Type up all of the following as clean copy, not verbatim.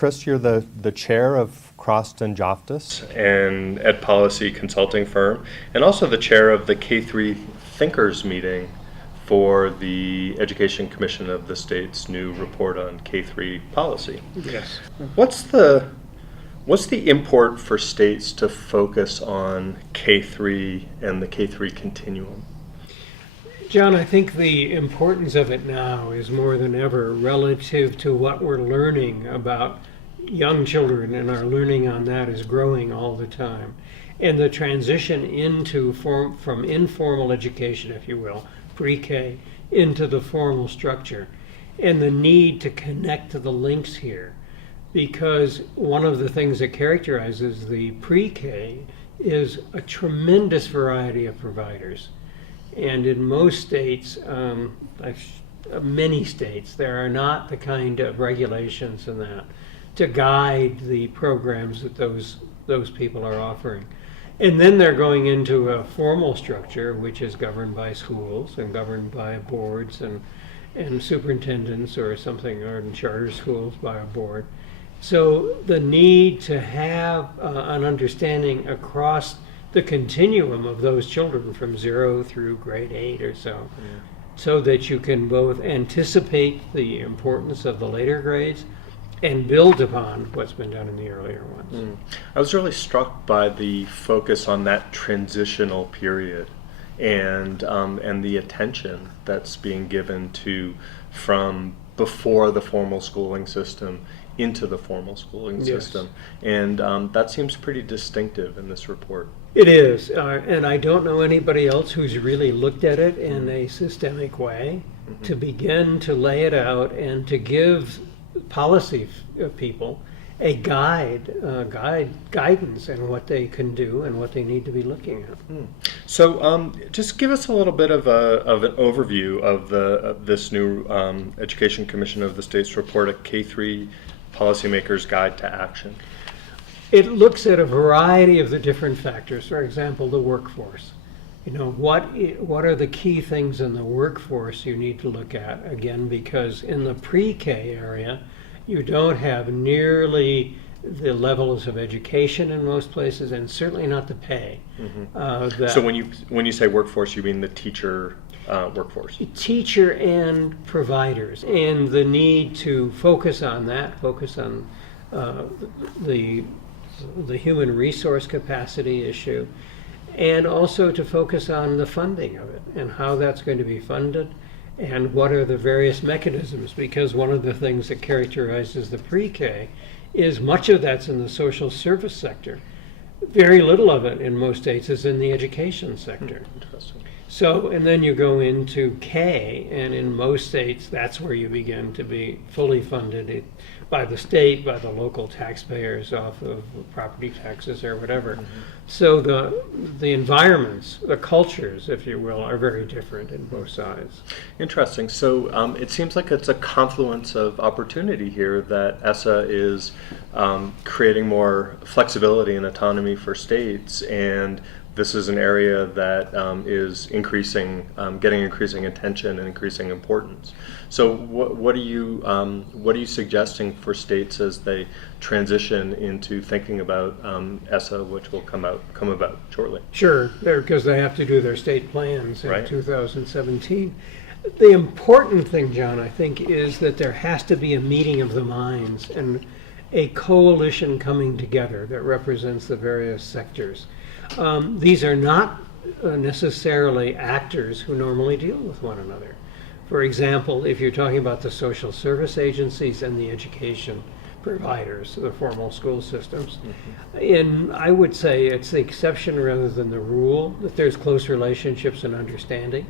Chris, you're the chair of Crost and Joftis, an ed policy consulting firm, and also the chair of the K-3 Thinkers meeting for the Education Commission of the state's new report on K-3 policy. Yes. What's the import for states to focus on K-3 and the K-3 continuum? John, I think the importance of it now is more than ever relative to what we're learning about young children, and our learning on that is growing all the time. And the transition into from informal education, if you will, pre-K, into the formal structure, and the need to connect to the links here. Because one of the things that characterizes the pre-K is a tremendous variety of providers. And in most states, many states, there are not the kind of regulations and that to guide the programs that those people are offering. And then they're going into a formal structure, which is governed by schools and governed by boards and superintendents or something, or in charter schools by a board. So the need to have an understanding across the continuum of those children from 0 through grade 8 or so, so that you can both anticipate the importance of the later grades and build upon what's been done in the earlier ones. I was really struck by the focus on that transitional period and the attention that's being given to from before the formal schooling system into the formal schooling system. And that seems pretty distinctive in this report. It is, and I don't know anybody else who's really looked at it in a systemic way to begin to lay it out and to give policy people a guidance in what they can do and what they need to be looking at. So just give us a little bit of an overview of this new Education Commission of the State's report, a K-3 Policymakers Guide to Action. It looks at a variety of the different factors. For example, the workforce. You know, what are the key things in the workforce you need to look at? Again, because in the pre-K area, you don't have nearly the levels of education in most places, and certainly not the pay. So when you say workforce, you mean the teacher workforce? Teacher and providers, and the need to focus on that, focus on the human resource capacity issue, and also to focus on the funding of it and how that's going to be funded and what are the various mechanisms, because one of the things that characterizes the pre-K is much of that's in the social service sector. Very little of it in most states is in the education sector. Interesting. So, and then you go into K, and in most states, that's where you begin to be fully funded by the state, by the local taxpayers off of property taxes or whatever. So the environments, the cultures, if you will, are very different in both sides. Interesting. So it seems like it's a confluence of opportunity here that ESSA is creating more flexibility and autonomy for states, and this is an area that is getting increasing attention and increasing importance. So, what are you suggesting for states as they transition into thinking about ESSA, which will come about shortly? Sure, because they have to do their state plans in Right. 2017. The important thing, John, I think, is that there has to be a meeting of the minds and a coalition coming together that represents the various sectors. These are not necessarily actors who normally deal with one another. For example, if you're talking about the social service agencies and the education providers, the formal school systems, I would say it's the exception rather than the rule that there's close relationships and understanding.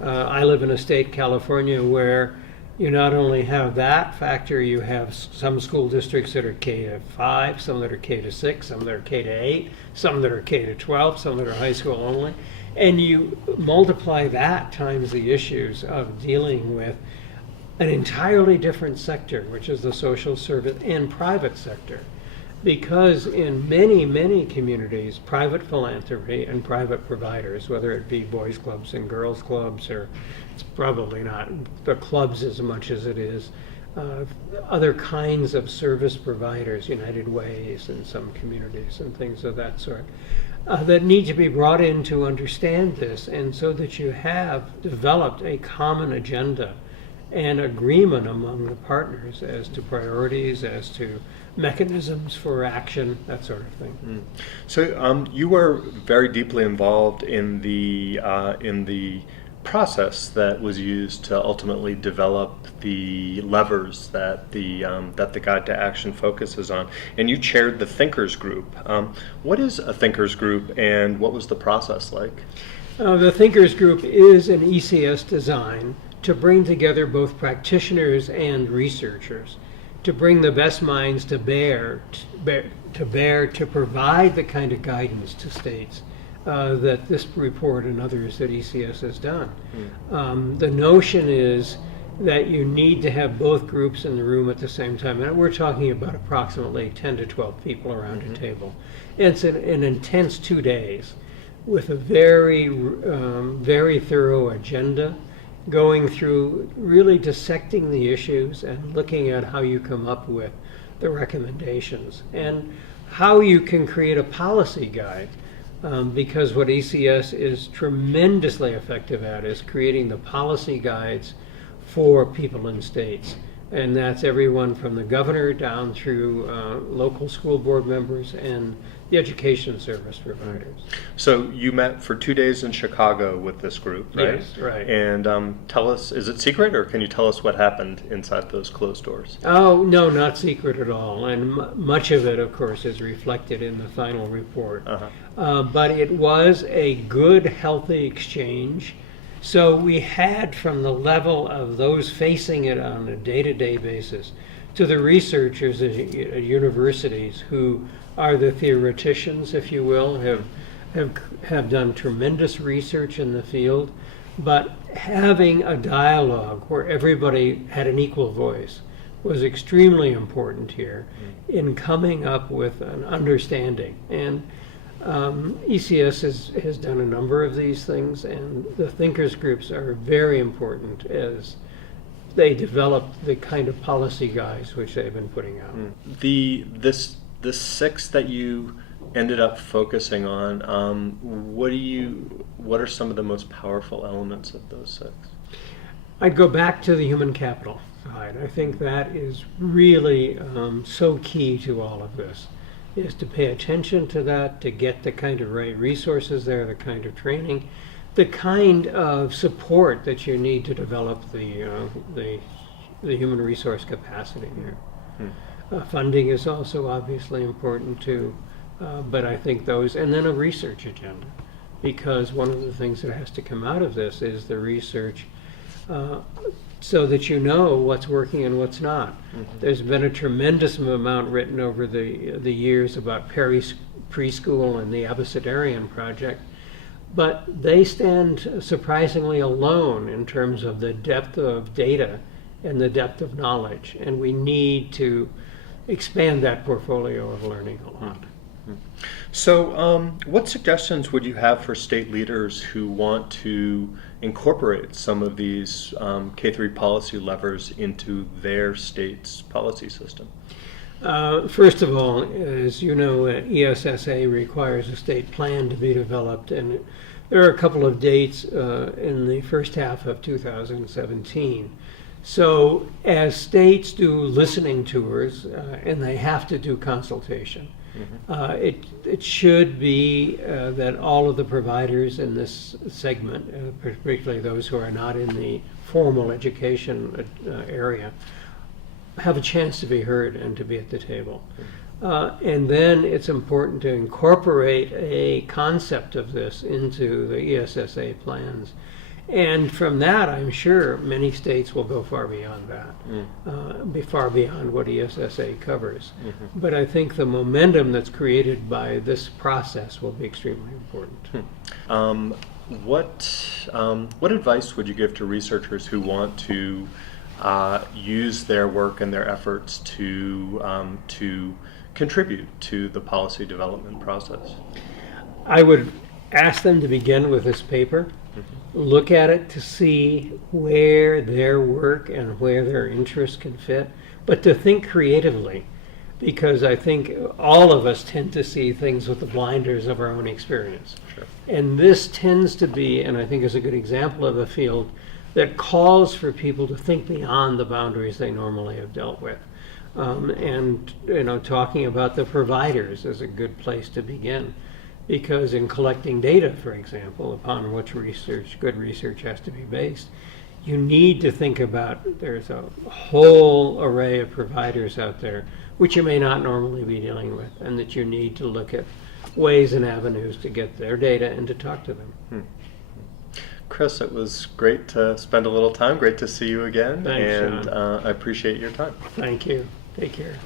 I live in a state, California, where you not only have that factor, you have some school districts that are K-5, some that are K-6, some that are K-8, some that are K-12, some that are high school only. And you multiply that times the issues of dealing with an entirely different sector, which is the social service and private sector. Because in many, many communities, private philanthropy and private providers, whether it be boys clubs and girls clubs, or it's probably not the clubs as much as it is uh, other kinds of service providers, United Ways in some communities and things of that sort, that need to be brought in to understand this, and so that you have developed a common agenda and agreement among the partners as to priorities, as to mechanisms for action, that sort of thing. So you were very deeply involved in the process that was used to ultimately develop the levers that the Guide to Action focuses on, and you chaired the Thinkers Group. What is a Thinkers Group, and what was the process like? The Thinkers Group is an ECS design to bring together both practitioners and researchers, to bring the best minds to bear to provide the kind of guidance to states that this report and others that ECS has done. The notion is that you need to have both groups in the room at the same time, and we're talking about approximately 10 to 12 people around a table. It's an intense 2 days with a very thorough agenda, going through really dissecting the issues and looking at how you come up with the recommendations and how you can create a policy guide. Because what ECS is tremendously effective at is creating the policy guides for people in states. And that's everyone from the governor down through local school board members and the education service providers. So you met for 2 days in Chicago with this group, right? Yes, right. And tell us, is it secret, or can you tell us what happened inside those closed doors? Oh, no, not secret at all. And much of it, of course, is reflected in the final report. But it was a good, healthy exchange. So we had, from the level of those facing it on a day-to-day basis to the researchers at universities who are the theoreticians, if you will, have done tremendous research in the field, but having a dialogue where everybody had an equal voice was extremely important here in coming up with an understanding. And ECS has done a number of these things, and the thinkers groups are very important as they develop the kind of policy guides which they've been putting out. The six that you ended up focusing on, what are some of the most powerful elements of those six? I'd go back to the human capital side. I think that is really so key to all of this, is to pay attention to that, to get the kind of right resources there, the kind of training, the kind of support that you need to develop the human resource capacity here. Funding is also obviously important too, but I think those, and then a research agenda, because one of the things that has to come out of this is the research, so that you know what's working and what's not. There's been a tremendous amount written over the years about preschool and the Abecedarian project, but they stand surprisingly alone in terms of the depth of data and the depth of knowledge, and we need to expand that portfolio of learning a lot. So what suggestions would you have for state leaders who want to incorporate some of these K-3 policy levers into their state's policy system? First of all, as you know, ESSA requires a state plan to be developed, and there are a couple of dates in the first half of 2017. So as states do listening tours, and they have to do consultation, it should be that all of the providers in this segment, particularly those who are not in the formal education area, have a chance to be heard and to be at the table. And then it's important to incorporate a concept of this into the ESSA plans. And from that, I'm sure many states will go far beyond that, be far beyond what ESSA covers. But I think the momentum that's created by this process will be extremely important. What advice would you give to researchers who want to use their work and their efforts to contribute to the policy development process? I would ask them to begin with this paper look at it to see where their work and where their interests can fit, but to think creatively, because I think all of us tend to see things with the blinders of our own experience. Sure. And this tends to be, and I think is a good example of a field that calls for people to think beyond the boundaries they normally have dealt with. And talking about the providers is a good place to begin, because in collecting data, for example, upon which good research has to be based, you need to think about there's a whole array of providers out there which you may not normally be dealing with, and that you need to look at ways and avenues to get their data and to talk to them. Chris, it was great to spend a little time. Great to see you again. Thanks, and John. I appreciate your time. Thank you. Take care.